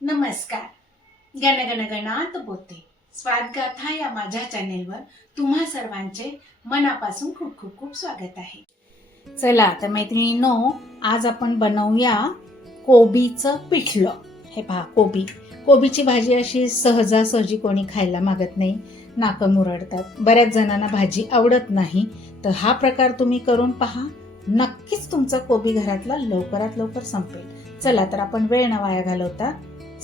नमस्कार. गण गण गणात बोते स्वादगाथा या माझ्या चॅनेलवर तुम्हा सर्वांचे मनापासून खूप खूप खूप स्वागत आहे. चला तर मैत्रिणीनो आज आपण बनवूया कोबीचं पिठलं. हे पहा कोबी. कोबीची भाजी अशी सहजासहजी कोणी खायला मागत नाही. नाकं मुरडतात. बऱ्याच जणांना भाजी आवडत नाही. तर हा प्रकार तुम्ही करून पहा. नक्कीच तुमचा कोबी घरातला लवकरात लवकर संपेल. चला तर आपण वेळ न वाया घालवता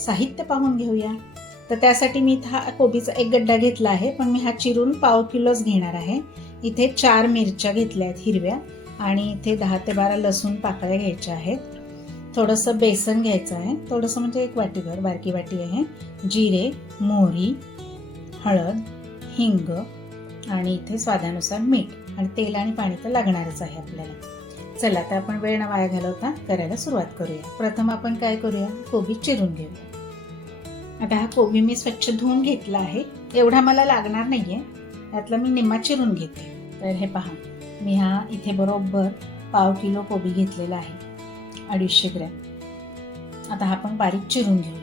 साहित्य पाहून घेऊया. तर त्यासाठी मी इथं हा कोबीचा एक गड्डा घेतला आहे पण मी हा चिरून पाव किलोच घेणार आहे. इथे चार मिरच्या घेतल्या आहेत हिरव्या आणि इथे दहा ते बारा लसूण पाकळ्या घ्यायच्या आहेत. थोडंसं बेसन घ्यायचं आहे. थोडंसं म्हणजे एक वाटीभर बारकी वाटी आहे. जिरे मोहरी हळद हिंग आणि इथे स्वादानुसार मीठ आणि तेल आणि पाणी तर लागणारच आहे आपल्याला. चला तर आपण वेळ न वाया घालवता करायला सुरुवात करूया. प्रथम आपण काय करूया? कोबी चिरून घेऊया. आता हा कोबी मी स्वच्छ धुवून घेतला आहे. एवढा मला लागणार नाही आहे त्यातला मी निम्मा चिरून घेते. तर हे पहा मी हा इथे बरोबर पाव किलो कोबी घेतलेला आहे. अडीचशे ग्रॅम. आता हा आपण बारीक चिरून घेऊया.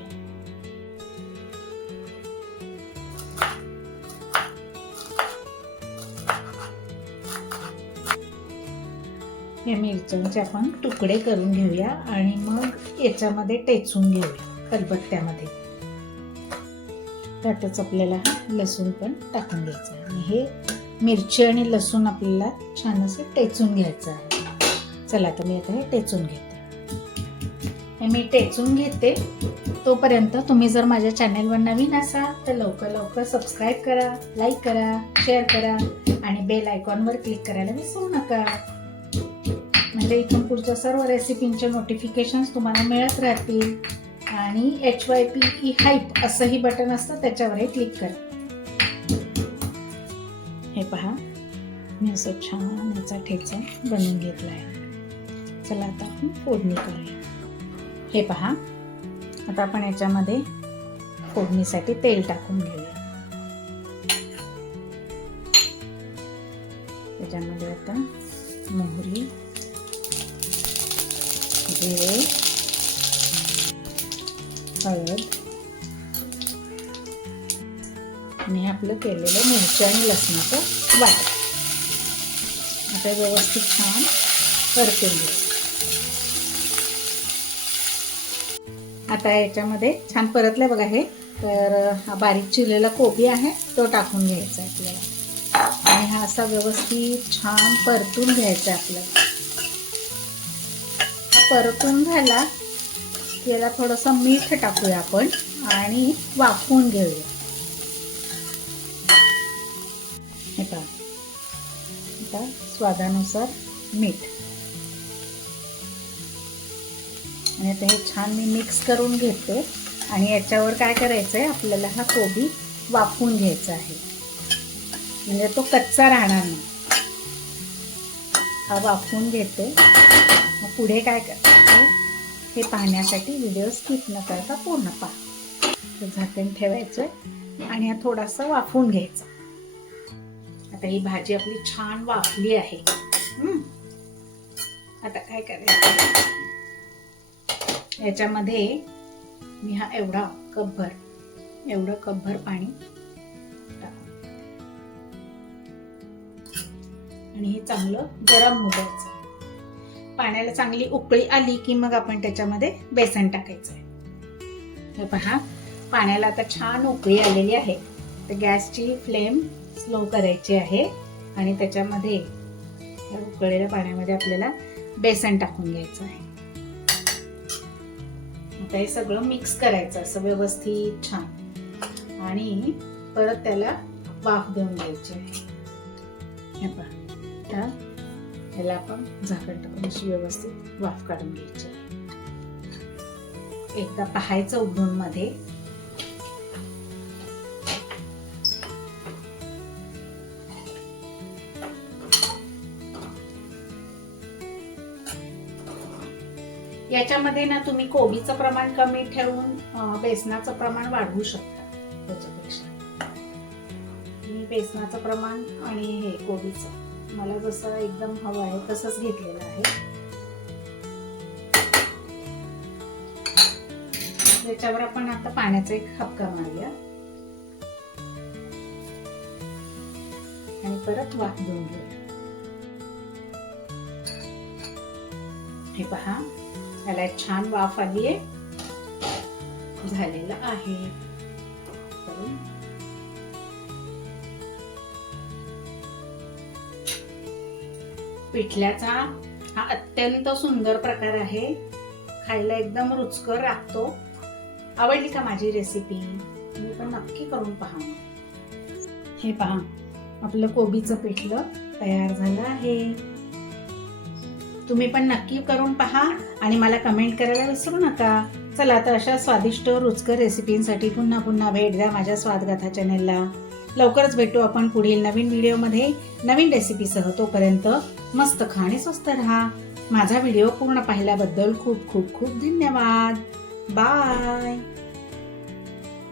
या मिरच्यांचे आपण तुकडे करून घेऊया आणि मग याच्यामध्ये टेचून घेऊया खलबत्त्यामध्ये. त्यातच आपल्याला लसूण पण टाकून द्यायचं आहे. आणि हे मिरची आणि लसूण आपल्याला छान असं टेचून घ्यायचं आहे. चला तर मी आता हे टेचून घेते. हे मी टेचून घेते. तोपर्यंत तुम्ही जर माझ्या चॅनेलवर नवीन असाल तर लवकर लवकर सबस्क्राईब करा लाईक करा शेअर करा आणि बेल आयकॉनवर क्लिक करायला विसरू नका. म्हणजे इथून पुढच्या सर्व रेसिपींचे नोटिफिकेशन्स तुम्हाला मिळत राहतील. आणि H Y P E hype असंही बटन असतं त्याच्यावरही क्लिक करा. हे पहा. मी असं छान याचा ठेचा बनवून घेतला आहे. चला आता आपण फोडणी करूया. हे पहा. आता आपण याच्यामध्ये फोडणीसाठी तेल टाकून घेऊया. त्याच्यामध्ये आता मोहरी जिरे हळद आणि आपलं केलेलं मिरची आणि लसणाचं वाटण आता व्यवस्थित छान परतून घेऊ. आता याच्यामध्ये छान परतलं बघा हे. तर हा बारीक चिरलेला कोबी आहे तो टाकून घ्यायचा आपल्याला. आणि हा असा व्यवस्थित छान परतून घ्यायचा आपल्याला. हा परतून झाला याला थोडंसं मीठ टाकूया आपण आणि वाफवून घेऊया. हे पहा. आता स्वादानुसार मीठ. आणि आता हे छान मी मिक्स करून घेते. आणि याच्यावर काय करायचं आहे आपल्याला हा कोबी वाफवून घ्यायचा आहे. म्हणजे तो कच्चा राहणार नाही. हा वाफवून घेते. मग पुढे काय कर हे पाहण्यासाठी व्हिडिओ स्किप न करता पूर्ण पहा. तर झाकण ठेवायचं आणि हा थोडासा वाफवून घ्यायचा. आता ही भाजी आपली छान वाफली आहे. आता काय करायचं? याच्यामध्ये मी हा एवढा कपभर एवढं कपभर पाणी आणि हे चांगलं गरम मुगायचं पाण्याला चांगली उकळी आली की मग आपण त्याच्यामध्ये बेसन टाकायचं आहे हे पहा पाण्याला आता छान उकळी आलेली आहे. तर गॅसची फ्लेम स्लो करायची आहे आणि त्याच्यामध्ये उकळलेल्या पाण्यामध्ये आपल्याला बेसन टाकून घ्यायचं आहे. आता हे सगळं मिक्स करायचं असं व्यवस्थित छान. आणि परत त्याला वाफ देऊन द्यायची आहे. हे पहा ह्याला आपण झाकण टाकून अशी व्यवस्थित वाफ काढून घ्यायची. एकदा पाहायचं उघडून मध्ये. याच्यामध्ये ना तुम्ही कोबीचं प्रमाण कमी ठेवून बेसनाचं प्रमाण वाढवू शकता त्याच्यापेक्षा. बेसनाचं प्रमाण आणि हे कोबीचं. मला जसं एकदम हवं आहे तसंच घेतलेलं आहे. त्याच्यावर आपण आता पाण्याचा एक हपका मारूया. आणि परत वाफ देऊन घेऊया. हे पहा याला एक छान वाफ आली आहे झालेलं आहे. पिठल्याचा हा अत्यंत सुंदर प्रकार आहे. खायला एकदम रुचकर लागतो आवडली का माझी रेसिपी तुम्ही पण नक्की करून पहा हे पहा आपलं कोबीचं पिठलं तयार झालं आहे. तुम्ही पण नक्की करून पहा आणि मला कमेंट करायला विसरू नका. चला तर अशा स्वादिष्ट रुचकर रेसिपींसाठी पुन्हा पुन्हा भेट द्या माझ्या स्वादगाथा चॅनेलला लवकरच भेटू आपण पुढील नवीन व्हिडिओमध्ये. नवीन रेसिपीसह तोपर्यंत मस्त खा आणि स्वस्त राहा. माझा व्हिडिओ पूर्ण पाहिल्याबद्दल खूप खूप खूप धन्यवाद. बाय.